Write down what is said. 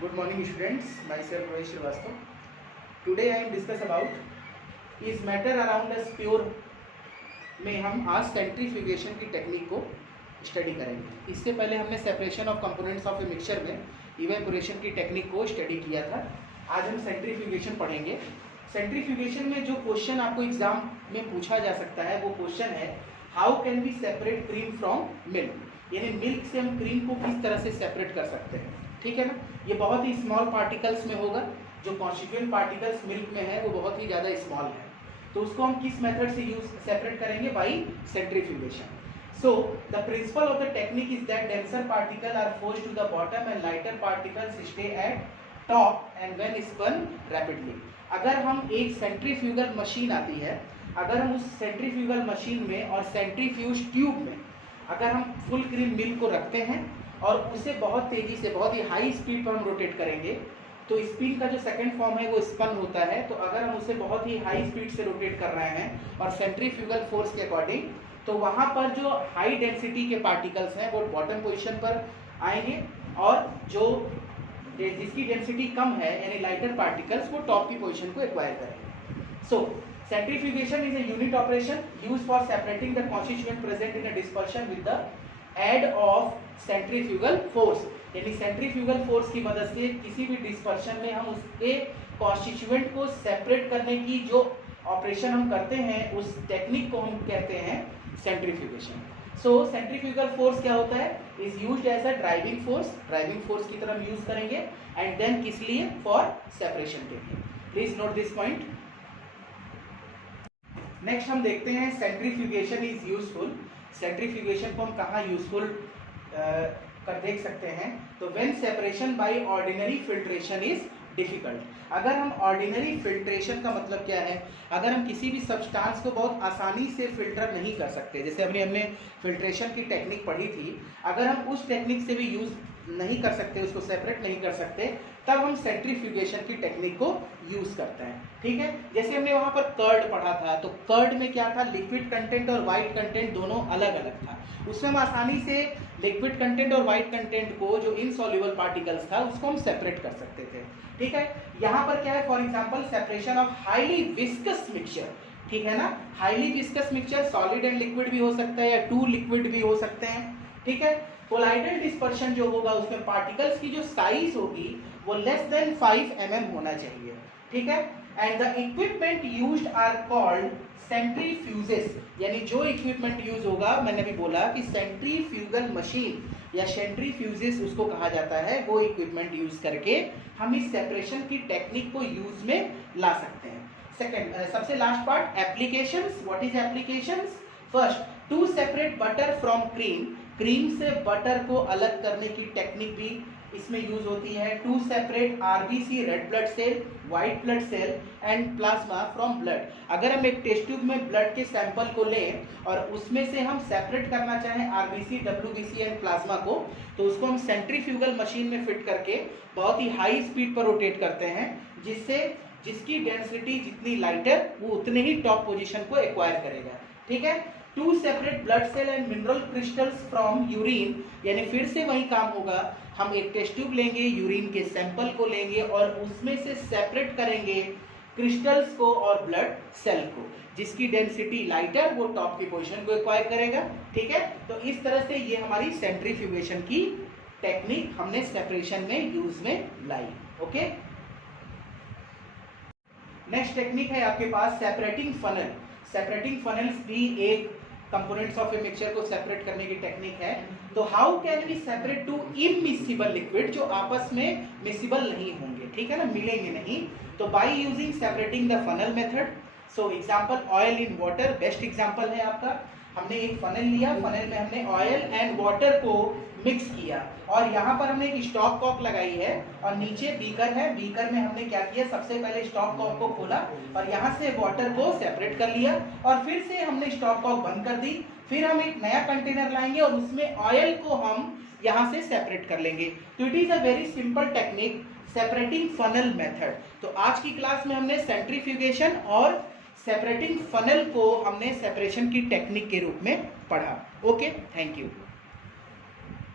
Good morning students, myself Rohit Srivastava. Today I will discuss about is matter around us pure में हम आज centrifugation की technique को study करेंगे। इससे पहले हमने separation of components of a mixture में इवेपोरेशन की टेक्निक को स्टडी किया था। आज हम सेंट्रीफ्यूगेशन पढ़ेंगे। सेंट्रीफ्यूगेशन में जो क्वेश्चन आपको एग्जाम में पूछा जा सकता है वो क्वेश्चन है how can we separate cream from milk, यानी मिल्क से हम क्रीम को किस तरह से सेपरेट कर सकते हैं। ठीक है ना, ये बहुत ही स्मॉल पार्टिकल्स में होगा। जो कॉन्स्टिट्यूएंट पार्टिकल्स मिल्क में है वो बहुत ही ज़्यादा स्मॉल है, तो उसको हम किस मेथड से यूज सेपरेट करेंगे? By centrifugation. So the principle of the technique is that denser particles are forced to the bottom and lighter particles stay at top and when spun rapidly। अगर हम एक सेंट्रीफ्यूगल मशीन आती है, अगर हम उस centrifugal machine में और सेंट्रीफ्यूज ट्यूब में अगर हम फुल क्रीम मिल्क को रखते हैं और उसे बहुत तेजी से बहुत ही हाई स्पीड पर हम रोटेट करेंगे तो स्पिन का जो सेकंड फॉर्म है वो स्पन होता है। तो अगर हम उसे बहुत ही हाई स्पीड से रोटेट कर रहे हैं और सेंट्रीफ्यूगल फोर्स के अकॉर्डिंग, तो वहां पर जो हाई डेंसिटी के पार्टिकल्स हैं वो बॉटम पोजीशन पर आएंगे और जो जिसकी डेंसिटी कम है यानी लाइटर पार्टिकल्स वो टॉप की पोजीशन को एक्वायर करेंगे। So centrifugation is a unit operation used for separating the constituent present in a dispersion with the aid of centrifugal force, यानी सेंट्रीफ्यूगल फोर्स की मदद से किसी भी डिस्पर्शन में हम उसके कॉन्स्टिट्यूएंट को सेपरेट करने की जो ऑपरेशन हम करते हैं उस टेक्निक को हम कहते हैं सेंट्रीफ्यूगेशन। सो सेंट्रीफ्यूगल फोर्स क्या होता है? Is used as a driving force की तरह यूज करेंगे एंड देन किस लिए? फॉर सेपरेशन के लिए। Please note this point. Next हम देखते हैं सेंट्रीफ्यूगेशन इज यूजफुल। सेंट्रीफ्यूगेशन को हम कहाँ यूजफुल कर देख सकते हैं? तो when separation by ordinary filtration is difficult. अगर हम ऑर्डिनरी फिल्ट्रेशन का मतलब क्या है? अगर हम किसी भी सब्सटेंस को बहुत आसानी से फिल्टर नहीं कर सकते, जैसे हमने फिल्ट्रेशन की टेक्निक पढ़ी थी, अगर हम उस टेक्निक से भी यूज नहीं कर सकते, उसको सेपरेट नहीं कर सकते, तब हम सेंट्रीफ्यूगेशन की टेक्निक को यूज करते हैं। ठीक है, जैसे हमने वहां पर कर्ड पढ़ा था, तो कर्ड में क्या था? लिक्विड कंटेंट और व्हाइट कंटेंट दोनों अलग अलग था। उसमें हम आसानी से लिक्विड कंटेंट और व्हाइट कंटेंट को जो इनसॉल्युबल पार्टिकल्स था उसको हम सेपरेट कर सकते थे। ठीक है, यहाँ पर क्या है? For example separation of highly viscous mixture. ठीक है ना, highly viscous mixture solid and liquid भी हो सकता है या टू लिक्विड भी हो सकते हैं। ठीक है, कोलाइडल डिस्पर्शन जो होगा उसमें पार्टिकल्स की जो साइज होगी वो लेस देन 5 mm होना चाहिए। ठीक है, and the equipment used are called centrifuges, यानी जो इक्विपमेंट यूज होगा, मैंने भी बोला कि सेंट्रीफ्यूगल मशीन या सेंट्रीफ्यूजेस उसको कहा जाता है। वो इक्विपमेंट यूज करके हम इस सेपरेशन की टेक्निक को यूज में ला सकते हैं। सेकंड, सबसे last part, applications. What is applications? First, to separate butter from cream. Cream से बटर को अलग करने की टेक्निक भी इसमें यूज होती है। To separate RBC, red blood cell, white blood cell and plasma from blood. अगर हम एक टेस्ट ट्यूब में ब्लड के सैंपल को लें और उसमें से हम सेपरेट करना चाहें आरबीसी, डब्ल्यूबीसी एंड प्लाज्मा को, तो उसको हम सेंट्रीफ्यूगल मशीन में फिट करके बहुत ही हाई स्पीड पर रोटेट करते हैं, जिसकी डेंसिटी जितनी लाइटर वो उतने ही टॉप पोजीशन को एक्वायर करेगा। ठीक है, to separate blood cell and mineral crystals from urine, यानी फिर से वही काम होगा। हम एक टेस्ट ट्यूब लेंगे, यूरिन के सैंपल को लेंगे और उसमें से सेपरेट करेंगे क्रिस्टल्स को और ब्लड सेल को, जिसकी डेंसिटी लाइटर वो टॉप की पोजीशन को एक्वायर करेगा। ठीक है, तो इस तरह से ये हमारी सेंट्रीफ्यूगेशन की टेक्निक हमने सेपरेशन में यूज में लाई। ओके, नेक्स्ट टेक्निक है आपके पास सेपरेटिंग फनल। सेपरेटिंग फनल्स भी एक कंपोनेंट्स ऑफ ए मिक्सचर को सेपरेट करने की टेक्निक है। तो how can we separate two immiscible liquid, जो आपस में मिसिबल नहीं होंगे, ठीक है ना, मिलेंगे नहीं, तो by using separating the funnel method. So example, oil in water best example है आपका। हमने एक फनल लिया, फनल में हमने ऑयल एंड वाटर को मिक्स किया और यहाँ पर हमने एक स्टॉप कॉक लगाई है और नीचे बीकर है। बीकर में हमने क्या किया? सबसे पहले स्टॉप कॉक को खोला और यहाँ से वाटर को सेपरेट कर लिया और फिर से हमने स्टॉप कॉक बंद कर दी। फिर हम एक नया कंटेनर लाएंगे और उसमें ऑयल को हम यहाँ से सेपरेट कर लेंगे। तो it is a very simple technique, separating funnel method. तो आज की क्लास में हमने सेंट्रीफ्यूगेशन और सेपरेटिंग फनल को हमने सेपरेशन की टेक्निक के रूप में पढ़ा। Okay, thank you.